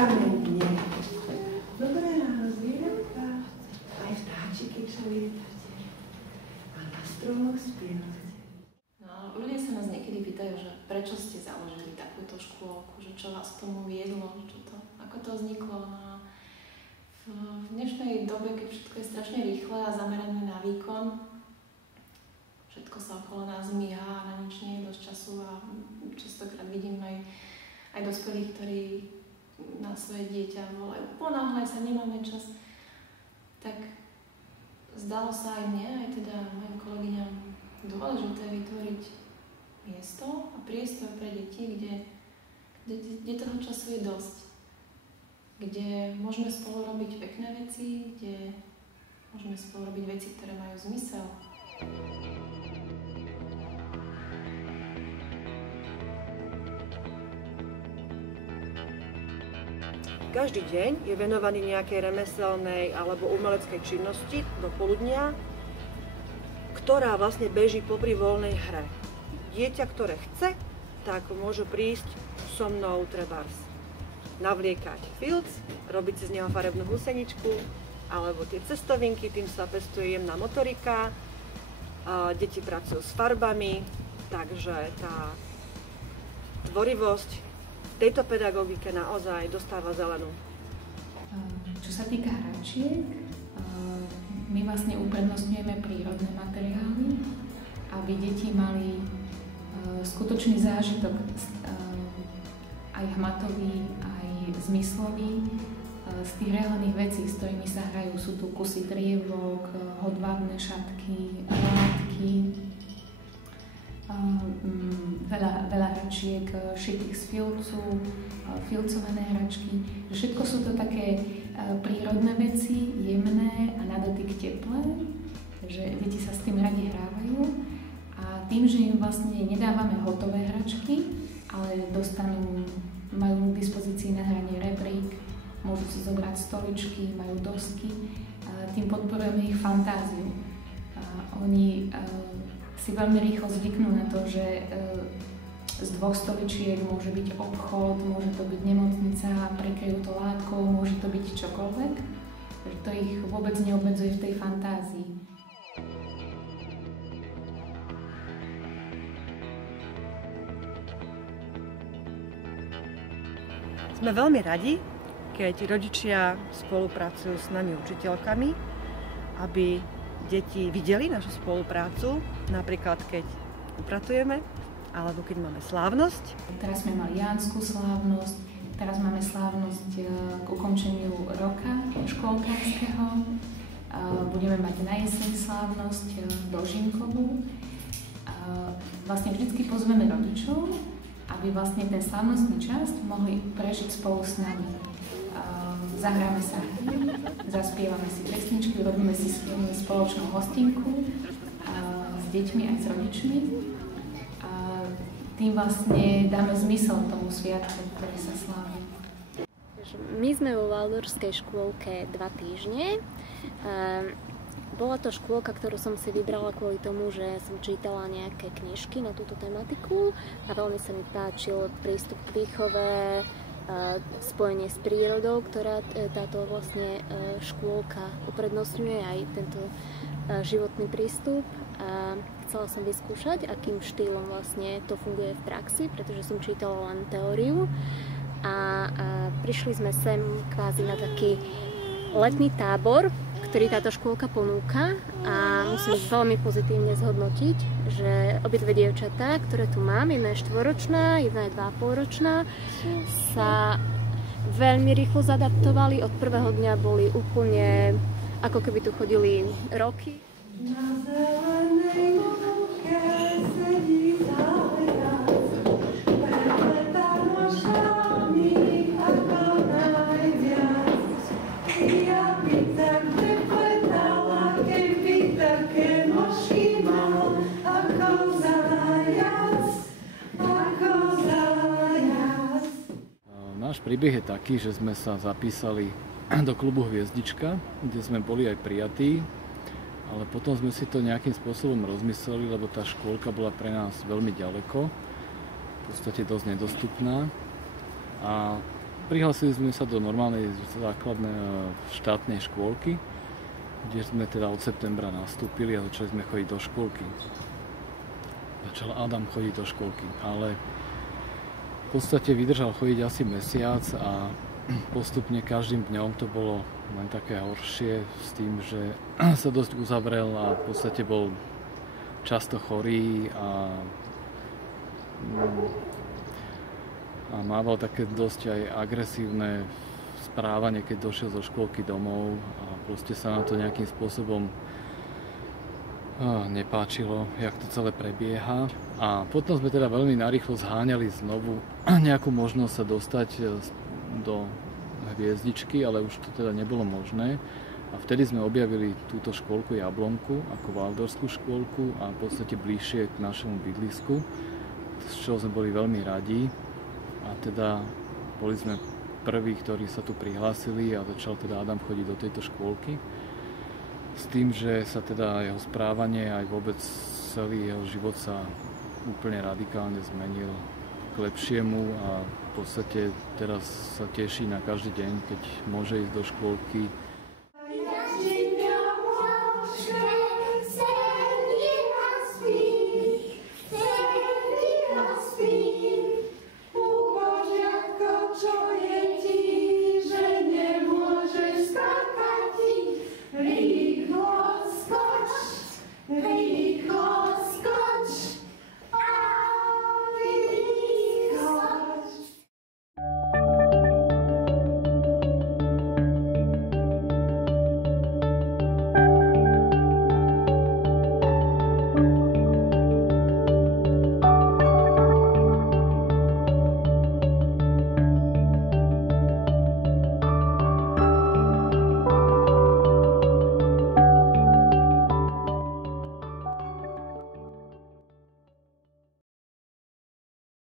permanentne. Dobré ráno, zvieratka. Aj vtáčiky, čo lietate. A na stromoch spievate. No, ľudia sa nás niekedy pýtajú, že prečo ste založili takúto škôlku, že čo vás k tomu viedlo, ako to vzniklo. No, v dnešnej dobe, keď všetko je strašne rýchle a zamerané na výkon, všetko sa okolo nás míha a na nič nie je dosť času a častokrát vidím aj dospelých, ktorí na svoje dieťa volajú, ponáhľaj sa, nemáme čas. Tak zdalo sa aj mne, aj teda mojim kolegyňam dôležité vytvoriť miesto a priestor pre deti, kde toho času je dosť. Kde môžeme spolu robiť pekné veci, kde môžeme spolu robiť veci, ktoré majú zmysel. Každý deň je venovaný nejakej remeselnej alebo umeleckej činnosti do poludnia, ktorá vlastne beží popri voľnej hre. Dieťa, ktoré chce, tak môže prísť so mnou trebárs navliekať filc, robiť si z neho farebnú huseničku, alebo tie cestovinky, tým sa pestuje jemná motorika. Deti pracujú s farbami, takže tá tvorivosť v tejto pedagogike naozaj dostáva zelenú. Čo sa týka hračiek, my vlastne uprednostňujeme prírodné materiály, aby deti mali skutočný zážitok, aj hmatový, aj zmyslový, z tých reálnych vecí, s ktorými sa hrajú. Sú tu kusy drievok, hodvábne šatky, látky, veľa hračiek šitých z filcu, filcované hračky. Všetko sú to také prírodné veci, jemné a na dotyk teplé, že deti sa s tým radi hrávajú a tým, že im vlastne nedávame hotové hračky, ale majú k dispozícii na hranie rebrík, môžu si zobrať stoličky, majú dosky, tým podporujeme ich fantáziu. Oni si veľmi rýchlo zvyknú na to, že z 2 stoličiek môže byť obchod, môže to byť nemocnica, prekryjú to látkou, môže to byť čokoľvek. To ich vôbec neobmedzuje v tej fantázii. Sme veľmi radi, keď rodičia spolupracujú s nami učiteľkami, aby deti videli našu spoluprácu, napríklad keď upratujeme, alebo keď máme slávnosť. Teraz sme mali Jánsku slávnosť, teraz máme slávnosť k ukončeniu roka škôlkarského. Budeme mať na jeseň slávnosť dožinkovú. Vlastne vždycky pozveme rodičov, aby vlastne ten slávnostný čas mohli prežiť spolu s nami. Zahráme sa, zaspievame si pesničky, robíme si spoločnú hostinku s deťmi aj s rodičmi. Tým vlastne dáme zmysel tomu sviatku, ktorý sa slávi. My sme vo Waldorfskej škôlke 2 týždne. Bola to škôlka, ktorú som si vybrala kvôli tomu, že som čítala nejaké knižky na túto tematiku a veľmi sa mi páčil prístup k výchove, spojenie s prírodou, ktorá táto vlastne škôlka uprednostňuje, aj tento životný prístup. A chcela som vyskúšať, akým štýlom vlastne to funguje v praxi, pretože som čítala len teóriu a prišli sme sem kvázi na taký letný tábor, ktorý táto škôlka ponúka a musím veľmi pozitívne zhodnotiť, že obidve dievčatá, ktoré tu mám, jedna je 4-ročná, jedna je 2,5-ročná, sa veľmi rýchlo zadaptovali. Od prvého dňa boli úplne, ako keby tu chodili roky. Na zelenej lúke sedí záhľad, prepletá nožami ako najviac. Ja by tak prepletala, keby také nožky mal, ako zajac, ako zajac. Náš príbeh je taký, že sme sa zapísali do klubu Hviezdička, kde sme boli aj prijatí. Ale potom sme si to nejakým spôsobom rozmysleli, lebo tá škôlka bola pre nás veľmi ďaleko, v podstate dosť nedostupná. A prihlásili sme sa do normálnej základnej štátnej škôlky, kde sme teda od septembra nastúpili a začali sme chodiť do škôlky. Začal Adam chodiť do škôlky, ale v podstate vydržal chodiť asi mesiac a postupne každým dňom to bolo len také horšie s tým, že sa dosť uzavrel a v podstate bol často chorý a mával také dosť aj agresívne správanie, keď došiel zo škôlky domov a proste sa na to nejakým spôsobom nepáčilo, jak to celé prebieha. A potom sme teda veľmi narýchlo zháňali znovu nejakú možnosť sa dostať do Hviezdičky, ale už to teda nebolo možné. A vtedy sme objavili túto škôlku Jablonku ako waldorskú škôlku a v podstate bližšie k našemu bydlisku, z čoho sme boli veľmi radi. A teda boli sme prví, ktorí sa tu prihlásili a začal teda Adam chodiť do tejto škôlky. S tým, že sa teda jeho správanie aj vôbec celý jeho život sa úplne radikálne zmenil k lepšiemu a v podstate teraz sa teší na každý deň, keď môže ísť do škôlky